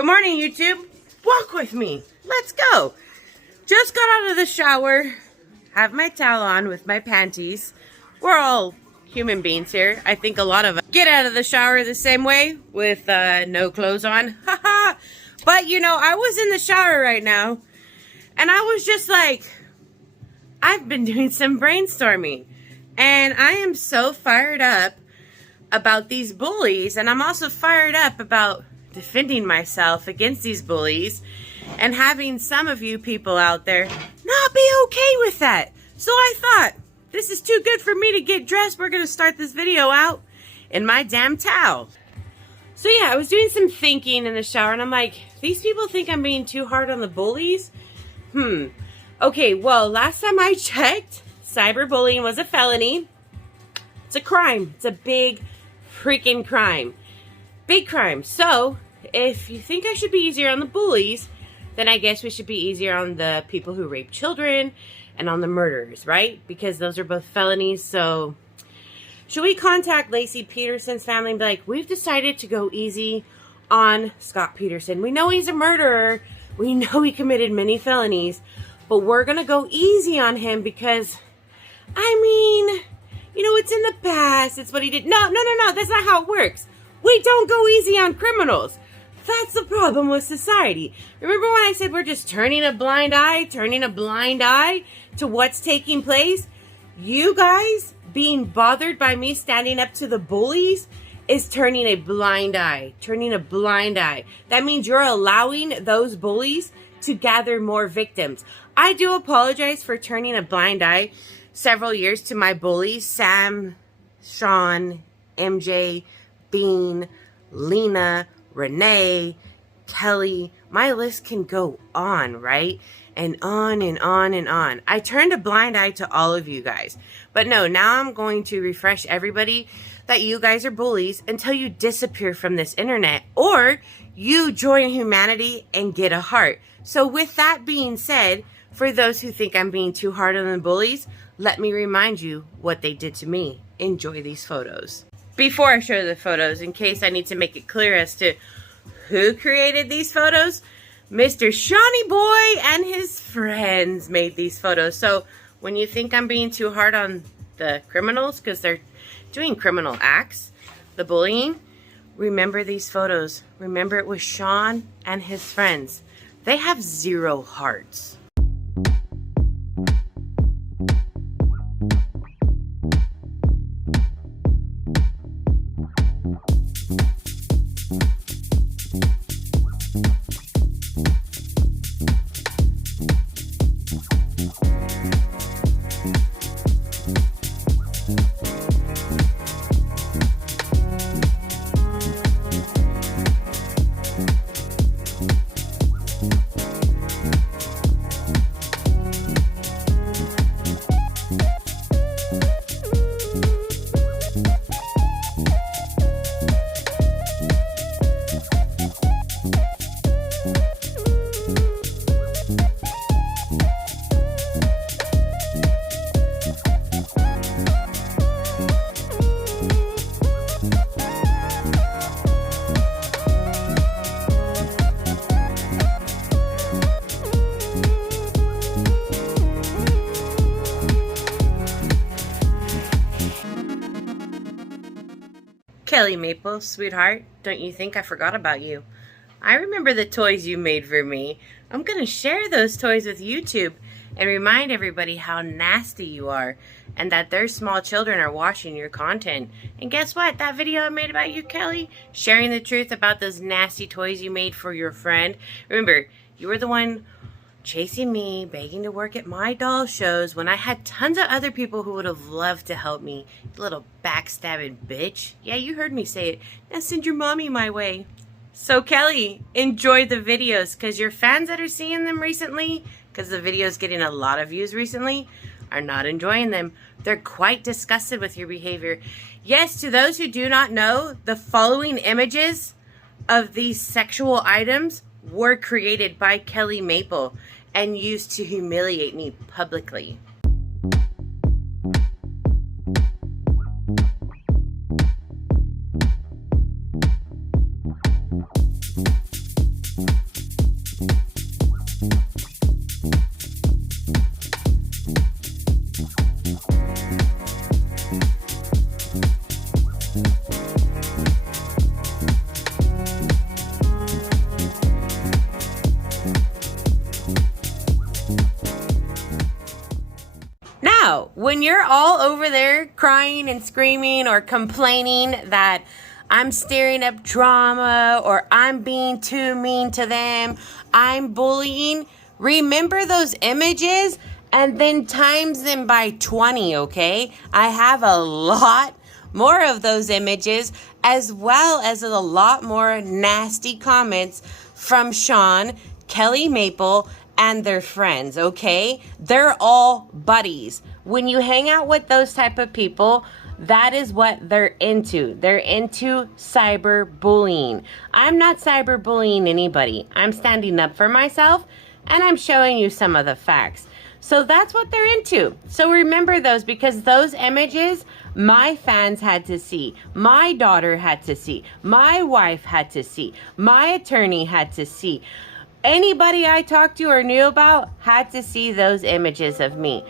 Good morning, YouTube. Walk with me. Let's go. Just got out of the shower. Have my towel on with my panties. We're all human beings here. I think a lot of us get out of the shower the same way with no clothes on. Haha. But you know, I was in the shower right now and I was just like, I've been doing some brainstorming and I am so fired up about these bullies, and I'm also fired up about defending myself against these bullies and having some of you people out there not be okay with that. So I thought, this is too good for me to get dressed. We're going to start this video out in my damn towel. So yeah, I was doing some thinking in the shower and I'm like, these people think I'm being too hard on the bullies? Okay, well, last time I checked, cyberbullying was a felony. It's a crime. It's a big freaking crime. Big crime. So, if you think I should be easier on the bullies, then I guess we should be easier on the people who rape children and on the murderers, right? Because those are both felonies. So, should we contact Laci Peterson's family and be like, we've decided to go easy on Scott Peterson. We know he's a murderer. We know he committed many felonies. But we're going to go easy on him because, I mean, you know, it's in the past. It's what he did. No. That's not how it works. We don't go easy on criminals. That's the problem with society. Remember when I said we're just turning a blind eye to what's taking place? You guys being bothered by me standing up to the bullies is turning a blind eye. That means you're allowing those bullies to gather more victims. I do apologize for turning a blind eye several years to my bullies, Sam, Sean, MJ, Bean, Lena, Renee, Kelly. My list can go on, right? And on and on and on. I turned a blind eye to all of you guys. But no, now I'm going to refresh everybody that you guys are bullies until you disappear from this internet or you join humanity and get a heart. So with that being said, for those who think I'm being too hard on the bullies, let me remind you what they did to me. Enjoy these photos. Before I show the photos, in case I need to make it clear as to who created these photos, Mr. Shawnee Boy and his friends made these photos. So when you think I'm being too hard on the criminals because they're doing criminal acts, the bullying, remember these photos. Remember it was Sean and his friends. They have 0 hearts. Kelly Maple, sweetheart, don't you think I forgot about you? I remember the toys you made for me. I'm going to share those toys with YouTube and remind everybody how nasty you are and that their small children are watching your content. And guess what? That video I made about you, Kelly, sharing the truth about those nasty toys you made for your friend. Remember, you were the one chasing me, begging to work at my doll shows when I had tons of other people who would have loved to help me. You little backstabbing bitch. Yeah, you heard me say it. Now send your mommy my way. So Kelly, enjoy the videos because your fans that are seeing them recently, because the video's getting a lot of views recently, are not enjoying them. They're quite disgusted with your behavior. Yes, to those who do not know, the following images of these sexual items were created by Kelly Maple and used to humiliate me publicly. when you're all over there crying and screaming or complaining that I'm stirring up drama or I'm being too mean to them, I'm bullying, remember those images and then times them by 20, okay? I have a lot more of those images as well as a lot more nasty comments from Sean, Kelli Maple, and their friends, okay? They're all buddies. When you hang out with those type of people, that is what they're into. They're into cyberbullying. I'm not cyberbullying anybody. I'm standing up for myself, and I'm showing you some of the facts. So that's what they're into. So remember those, because those images, my fans had to see. My daughter had to see. My wife had to see. My attorney had to see. Anybody I talked to or knew about had to see those images of me.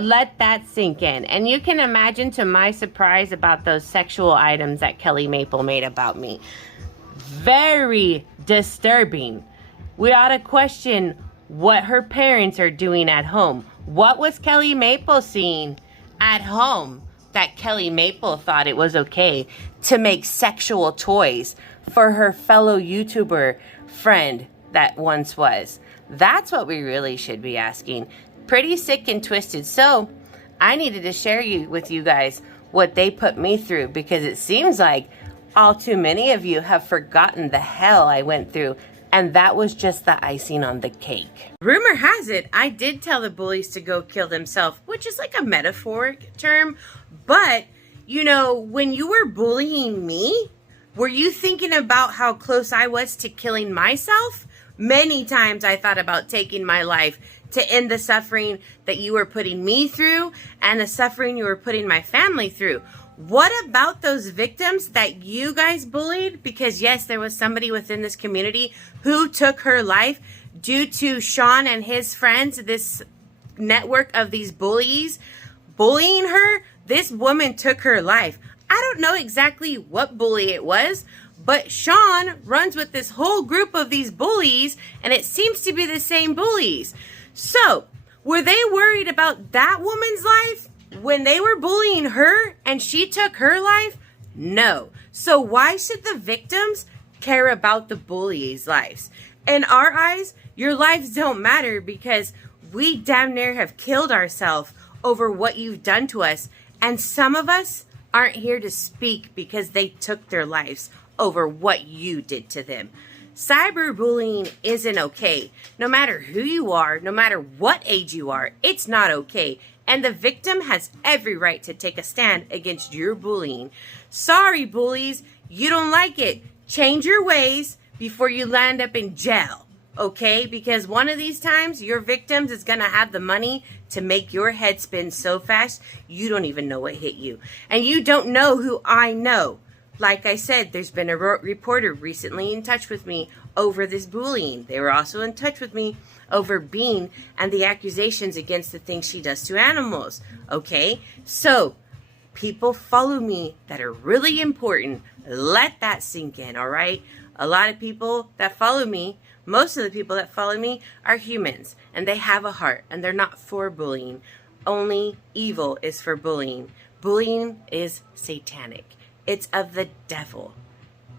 Let that sink in. And you can imagine, to my surprise, about those sexual items that Kelli Maple made about me. Very disturbing. We ought to question what her parents are doing at home. What was Kelli Maple seeing at home that Kelli Maple thought it was okay to make sexual toys for her fellow YouTuber friend that once was? That's what we really should be asking. Pretty sick and twisted. So I needed to share with you guys what they put me through, because it seems like all too many of you have forgotten the hell I went through, and that was just the icing on the cake. Rumor has it, I did tell the bullies to go kill themselves, which is like a metaphoric term. But, you know, when you were bullying me, were you thinking about how close I was to killing myself? Many times I thought about taking my life to end the suffering that you were putting me through and the suffering you were putting my family through. What about those victims that you guys bullied? Because yes, there was somebody within this community who took her life due to Sean and his friends, this network of these bullies bullying her. This woman took her life. I don't know exactly what bully it was, but Sean runs with this whole group of these bullies, and it seems to be the same bullies. So, were they worried about that woman's life when they were bullying her and she took her life? No. So why should the victims care about the bullies' lives? In our eyes, your lives don't matter, because we damn near have killed ourselves over what you've done to us. And some of us aren't here to speak because they took their lives over what you did to them. Cyberbullying isn't okay. No matter who you are, no matter what age you are, it's not okay. And the victim has every right to take a stand against your bullying. Sorry, bullies, you don't like it. Change your ways before you land up in jail, okay? Because one of these times, your victims is going to have the money to make your head spin so fast, you don't even know what hit you. And you don't know who I know. Like I said, there's been a reporter recently in touch with me over this bullying. They were also in touch with me over Bean and the accusations against the things she does to animals. Okay? So, people follow me that are really important. Let that sink in, all right? A lot of people that follow me, most of the people that follow me are humans, and they have a heart, and they're not for bullying. Only evil is for bullying. Bullying is satanic. It's of the devil.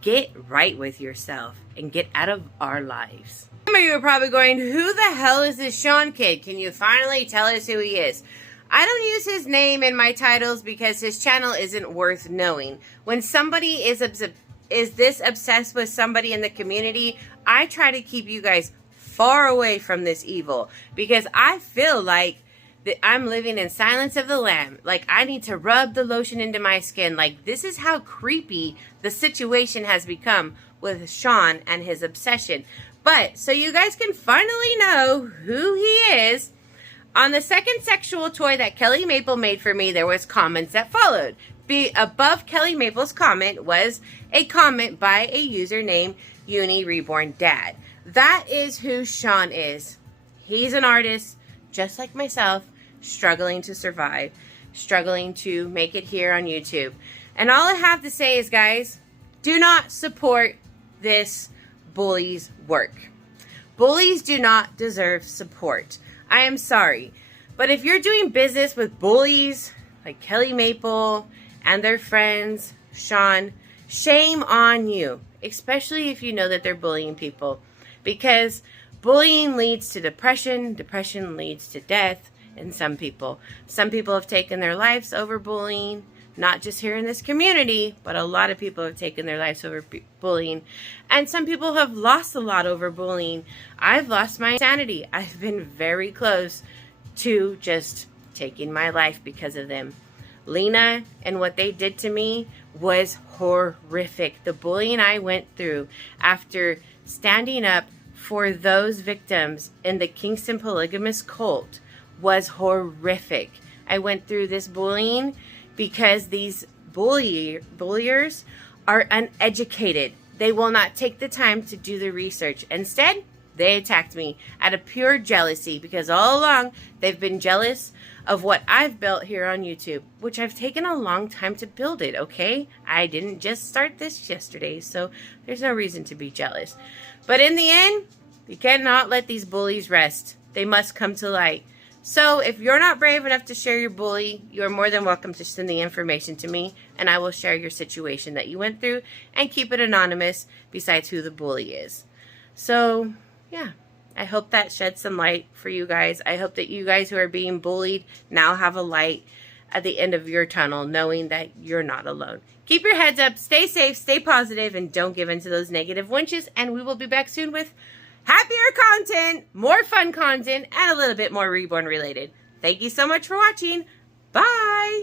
Get right with yourself and get out of our lives. Some of you are probably going, who the hell is this Sean kid? Can you finally tell us who he is? I don't use his name in my titles because his channel isn't worth knowing. When somebody is this obsessed with somebody in the community, I try to keep you guys far away from this evil, because I feel like that I'm living in Silence of the Lamb. Like, I need to rub the lotion into my skin. Like, this is how creepy the situation has become with Sean and his obsession. But, so you guys can finally know who he is. On the second sexual toy that Kelli Maple made for me, there was comments that followed. Above Kelli Maple's comment was a comment by a user named UniRebornDad. That is who Sean is. He's an artist, just like myself, struggling to survive, struggling to make it here on YouTube. And all I have to say is, guys, do not support this bully's work. Bullies do not deserve support. I am sorry. But if you're doing business with bullies like Kelli Maple and their friends, Sean, shame on you, especially if you know that they're bullying people, because bullying leads to depression. Depression leads to death in some people. Some people have taken their lives over bullying, not just here in this community, but a lot of people have taken their lives over bullying. And some people have lost a lot over bullying. I've lost my sanity. I've been very close to just taking my life because of them. Lena and what they did to me was horrific. The bullying I went through after standing up for those victims in the Kingston polygamous cult was horrific. I went through this bullying because these bulliers are uneducated. They will not take the time to do the research. Instead, they attacked me out of pure jealousy, because all along they've been jealous of what I've built here on YouTube, which I've taken a long time to build it, okay? I didn't just start this yesterday, so there's no reason to be jealous. But in the end, you cannot let these bullies rest. They must come to light. So if you're not brave enough to share your bully, you're more than welcome to send the information to me, and I will share your situation that you went through and keep it anonymous besides who the bully is. So, yeah, I hope that sheds some light for you guys. I hope that you guys who are being bullied now have a light at the end of your tunnel, knowing that you're not alone. Keep your heads up, stay safe, stay positive, and don't give in to those negative winches, and we will be back soon with happier content, more fun content, and a little bit more Reborn related. Thank you so much for watching. Bye!